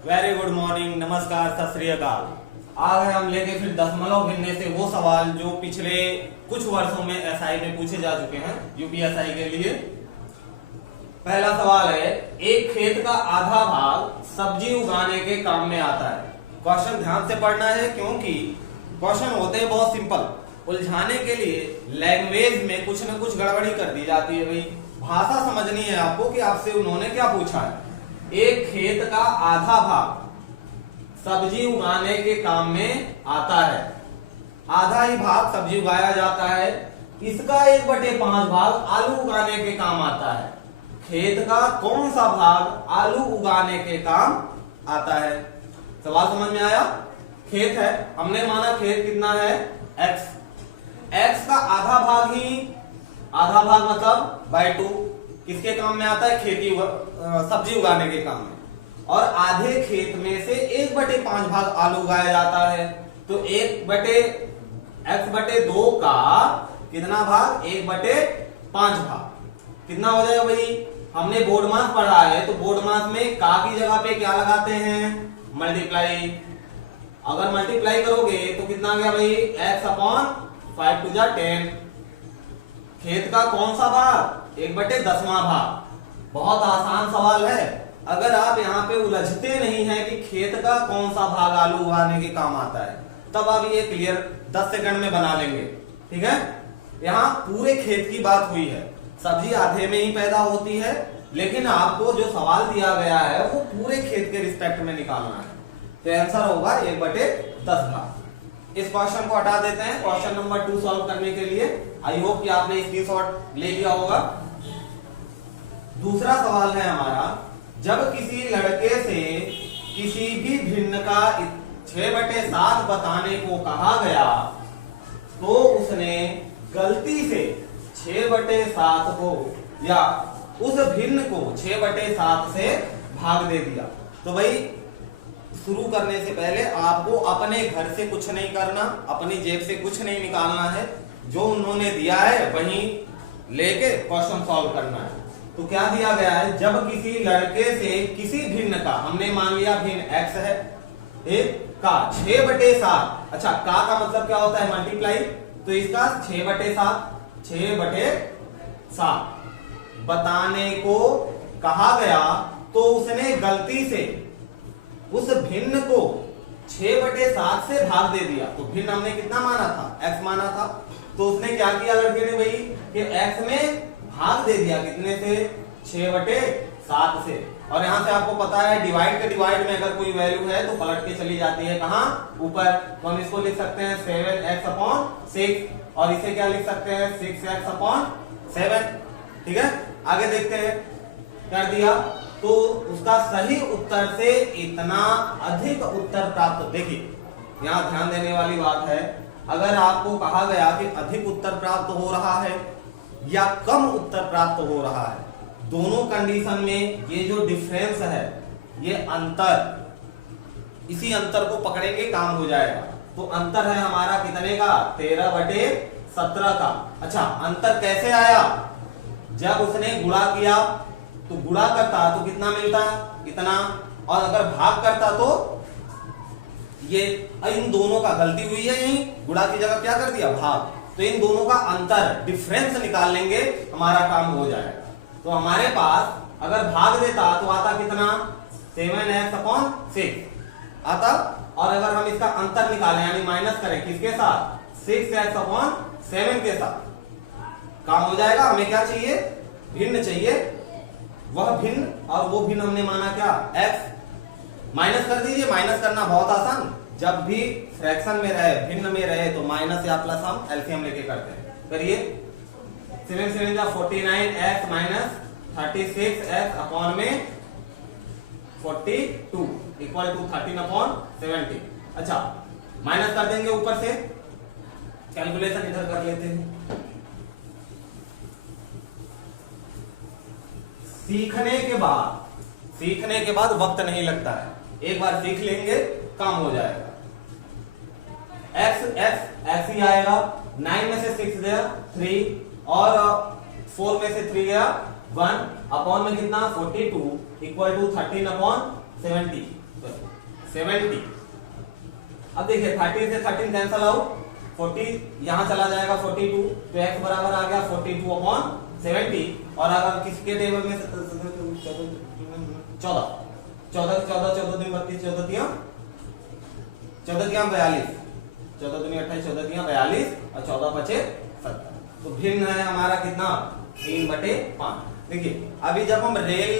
Very good morning, नमस्कार, सत श्री अकाल। आज हम लेके फिर दशमलव भिन्ने से वो सवाल जो पिछले कुछ वर्षों में एसआई में पूछे जा चुके हैं यूपीएसआई के लिए। पहला सवाल है, एक खेत का आधा भाग सब्जी उगाने के काम में आता है। क्वेश्चन ध्यान से पढ़ना है क्योंकि क्वेश्चन होते हैं बहुत सिंपल। उलझाने के लिए लैंग्वेज में कुछ न कुछ गड़बड़ी कर दी जाती है। भाई भाषा समझनी है आपको कि आपसे उन्होंने क्या पूछा है। एक खेत का आधा भाग सब्जी उगाने के काम में आता है। आधा ही भाग सब्जी उगाया जाता है। इसका 1/5 भाग आलू उगाने के काम आता है। खेत का कौन सा भाग आलू उगाने के काम आता है? सवाल समझ में आया? खेत है, हमने माना खेत कितना है x। x का आधा भाग मतलब by 2 किसके काम में आता है? सब्जी उगाने के काम में। और आधे खेत में से 1/5 भाग आलू उगाया जाता है। तो 1/x/2 का कितना भाग? 1/5 भाग। कितना हो जाएगा भाई? हमने बोर्ड मास पढ़ा है तो बोर्ड मास में का की जगह पे क्या लगाते हैं? मल्टीप्लाई। अगर मल्टीप्लाई करोगे तो कितना गया भाई? x/5 × 10। खेत का कौन सा भाग? 1/10वां भाग। बहुत आसान सवाल है। अगर आप यहाँ पे उलझते नहीं हैं कि खेत का कौन सा भाग आलू उगाने के काम आता है, तब आप ये क्लियर 10 सेकंड में बना लेंगे। ठीक है, यहाँ पूरे खेत की बात हुई है। सब्जी आधे में ही पैदा होती है, लेकिन आपको जो सवाल दिया गया है वो पूरे खेत के रिस्पेक्ट में निकालना है। तो आंसर होगा 1/10 भाग। इस क्वेश्चन को हटा देते हैं। क्वेश्चन नंबर 2 सॉल्व करने के लिए आई होप कि आपने स्क्रीनशॉट ले लिया होगा। दूसरा सवाल है हमारा, जब किसी लड़के से किसी भी भिन्न का 6/7 बताने को कहा गया तो उसने गलती से 6/7 को या उस भिन्न को 6/7 से भाग दे दिया। तो भाई शुरू करने से पहले आपको अपने घर से कुछ नहीं करना, अपनी जेब से कुछ नहीं निकालना है। जो उन्होंने दिया है वहीं लेके क्वेश्चन सॉल्व करना है। तो क्या दिया गया है? जब किसी लड़के से किसी भिन्न का, हमने मान लिया भिन्न x है, एक का 6/7। अच्छा, का मतलब क्या होता है? मल्टीप्लाई। तो इसका 6/7 बताने को कहा गया तो उसने गलती से उस भिन्न को 6/7 से भाग दे दिया। तो भिन्न हमने कितना माना था? x माना था। तो उसने क्या किया लड़के ने भाई कि x में भाग दे दिया। कितने से? 6/7 से। और यहां से आपको पता है डिवाइड के डिवाइड में अगर कोई वैल्यू है तो पलट के चली जाती है कहां? ऊपर। तो हम इसको लिख सकते हैं 7x/6 और इसे क्या लिख सकते हैं? 6x/7। ठीक है, आगे देखते हैं। कर दिया तो उसका सही उत्तर से इतना अधिक उत्तर प्राप्त। देखिए यहां ध्यान देने वाली बात है, अगर आपको कहा गया कि अधिक उत्तर प्राप्त हो रहा है या कम उत्तर प्राप्त हो रहा है, दोनों कंडीशन में ये जो डिफरेंस है, ये अंतर, इसी अंतर को पकड़ेंगे काम हो जाएगा। तो अंतर है हमारा कितने का? 13/17 का। अच्छा, अंतर कैसे आया? जब उसने गुणा किया तो गुणा करता तो कितना मिलता? इतना। और अगर भाग करता तो ये, इन दोनों का गलती हुई है, यही गुणा की जगह क्या कर दिया? भाग। तो इन दोनों का अंतर, डिफरेंस निकाल लेंगे, हमारा काम हो जाएगा। तो हमारे पास अगर भाग देता तो आता कितना? 7x/6 आता। और अगर हम इसका अंतर निकालें यानी माइनस करें, किसके साथ? 6x/7 के साथ, काम हो जाएगा। हमें क्या चाहिए? भिन्न चाहिए। वह भिन्न, और वो भिन्न हमने माना क्या? x। माइनस कर दीजिए। माइनस करना बहुत आसान, जब भी फ्रैक्शन में रहे, भिन्न में रहे तो माइनस या प्लस हम एलसीएम लेके करते हैं। करिए। 7 7 जा 49x - 36x अपॉन में 42 इक्वल टू 13/70। अच्छा, माइनस कर देंगे ऊपर से, कैलकुलेशन इधर कर लेते हैं। सीखने के बाद वक्त नहीं लगता है, एक बार सीख लेंगे काम हो जाएगा। x ही आएगा। 9 में से 6 गया 3 और 4 में से 3 गया 1 अपॉन में कितना? 42 इक्वल टू 13/70। 70। अब देखिए 13 से 13 कैंसल आउट, 40 यहां चला जाएगा 42, तो x बराबर आ गया 42/70। और अगर किसके टेबल में 14 14 14 14 दिन 32 14 तिया 42, 14 दूनी 28, 14 तिया 42 और 14 बचे 70। तो भिन्न है हमारा कितना 3/5। देखिए अभी जब हम रेल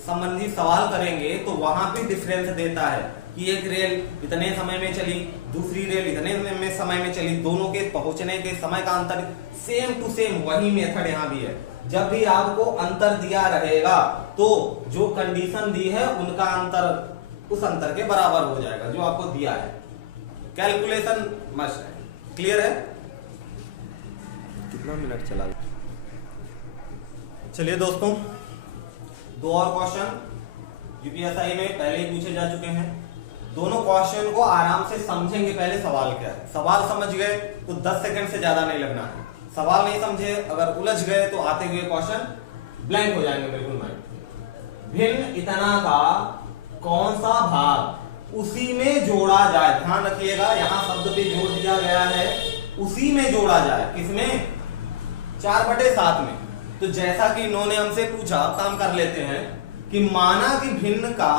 संबंधी सवाल करेंगे तो वहां भी डिफरेंस देता है कि एक रेल इतने समय में चली, दूसरी रेल इतने समय में चली, दोनों के पहुंचने के समय का अंतर सेम टू सेम वही मेथड यहाँ भी है। जब भी आपको अंतर दिया रहेगा तो जो कंडीशन दी है उनका अंतर उस अंतर के बराबर हो जाएगा जो आपको दिया है। कैलकुलेशन मस्ट है। क्लियर है? कितना मिनट चला? चलिए दोस्तों, दो और क्वेश्चन यूपीएसआई में पहले ही पूछे जा चुके हैं। दोनों क्वेश्चन को आराम से समझेंगे। पहले सवाल क्या है, सवाल समझ गए तो 10 सेकंड से ज्यादा नहीं लगना है। सवाल नहीं समझे, अगर उलझ गए तो आते हुए क्वेश्चन ब्लैंक हो जाएंगे बिल्कुल माइंड। भिन्न इतना का कौन सा भाग उसी में जोड़ा जाए, ध्यान रखिएगा यहां शब्द पे जोड़ दिया गया है, उसी में जोड़ा जाए। किसमें? 4/7 में। तो जैसा कि इन्होंने हमसे पूछा, काम कर लेते हैं कि माना कि भिन्न का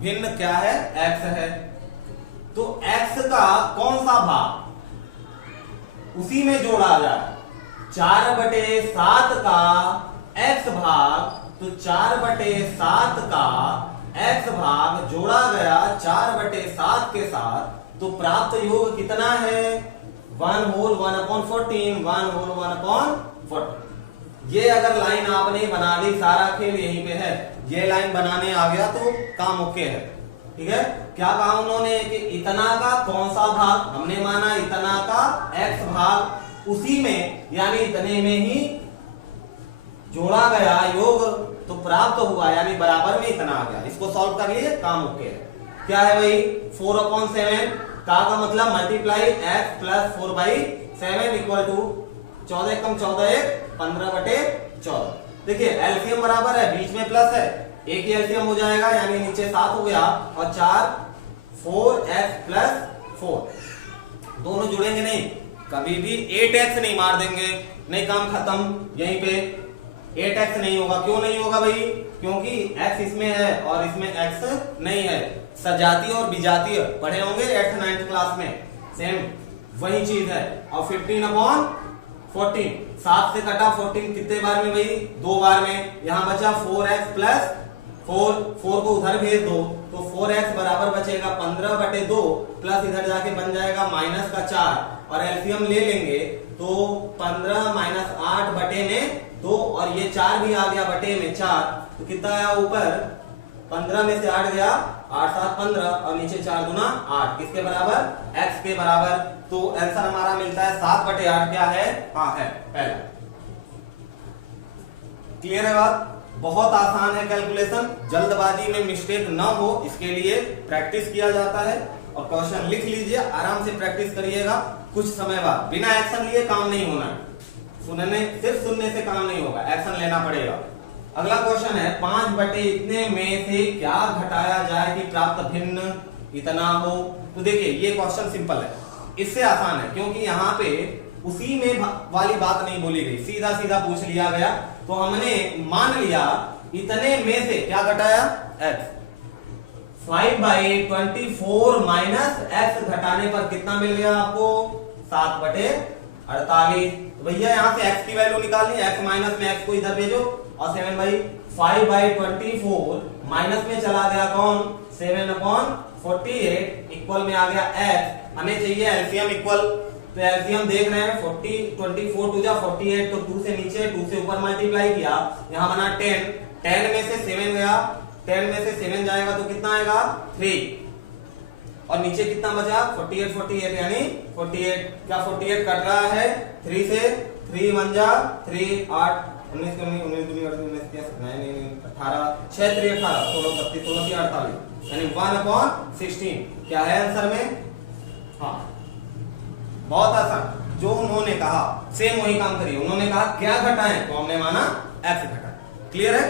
भिन्न क्या है, x है, तो x का कौन सा भाग उसी में जोड़ा जाए। 4/7 का x भाग, तो 4/7 का x भाग जोड़ा गया 4/7 के साथ, तो प्राप्त योग कितना है 1 whole 1/14, 1 whole 1/14। ये अगर लाइन आपने बना ली, सारा खेल यहीं पे है। ये लाइन बनाने आ गया तो काम ओके है। ठीक है, क्या कहा उन्होंने कि इतना का कौन सा भाग, हमने माना इतना का x भाग उसी में यानी इतने में ही जोड़ा गया योग, तो प्राप्त हुआ यानी बराबर में इतना आ गया। इसको सॉल्व कर लिए, काम ओके है। क्या है भाई 4/7 का मतलब multiply x plus 4/7 equal to 14 कम 14 1 15/14। देखिए एलसीएम बराबर है, बीच में प्लस है, एक ही एलसीएम हो जाएगा यानी नीचे 7 हो गया और 4 4x प्लस 4 दोनों जुड़ेंगे नहीं, कभी भी 8x नहीं मार देंगे, नहीं काम खत्म। यहीं पे 8x नहीं होगा। क्यों नहीं होगा भाई? क्योंकि x इसमें है और इसमें x नहीं है। सजातीय और विजातीय पढ़े होंगे 8th 9th क्लास में, सेम वही चीज है। और 15/14 7 से कटा 14 कितने बार में भाई? 2 बार में। यहां बचा 4x प्लस 4 को उधर भेज दो तो 4x बराबर बचेगा 15/2 प्लस इधर जाके बन जाएगा माइनस का 4 और एलसीएम ले लेंगे तो 15 माइनस 8 बटे में 2 और ये 4 भी आ गया बटे में 4, तो कितना आया ऊपर 15 में से 8 गया 8 7 15 और नीचे 4 गुना 8 किसके बराबर? x के बराबर। तो आंसर हमारा मिलता है 7/8। क्या है? हाँ है पहला। क्लियर है बात? बहुत आसान है कैलकुलेशन, जल्दबाजी में मिस्टेक ना हो इसके लिए प्रैक्टिस किया जाता है। और क्वेश्चन लिख लीजिए, आराम से प्रैक्टिस करिएगा। कुछ समय बाद बिना एक्शन लिए काम नहीं होना है, सिर्फ सुनने से काम नहीं होगा, एक्शन लेना पड़ेगा। अगला क्वेश्चन है 5/इतने में से क्या घटाया जाए कि प्राप्त भिन्न इतना हो। तो देखिए ये क्वेश्चन सिंपल है, इससे आसान है क्योंकि यहाँ पे उसी में वाली बात नहीं बोली गई, सीधा सीधा पूछ लिया गया। तो हमने मान लिया इतने में से क्या घटाया x, 5/24 माइनस x घटाने पर कितना मिल गया आपको 7/48। भैया यहाँ से x की वैल्यू निकालनी है, x माइनस में x को इधर भेजो और 5/24 माइनस में चला गया कौन 7/48 इक्वल में आ गया x। हमें चाहिए एलसीएम इक्वल, तो एलसीएम देख रहे हैं 24 2 जा 48, तो 2 से नीचे 2 से ऊपर मल्टीप्लाई किया, यहाँ बना 10, 10 में से 7 गया, 10 में से 7 जाएगा तो कितना आएगा 3 और नीचे कितना बचा 48 यानी 48। क्या 48 कट रहा है 3 से, 3 1 जा 3 8 19 18 6 3 18 16 32 16 48 यानी 1/16। क्या है आंसर में? हाँ बहुत आसान, जो उन्होंने कहा सेम वही काम करिए। उन्होंने कहा क्या घटाएं तो हमने माना x घटाएं। क्लियर है?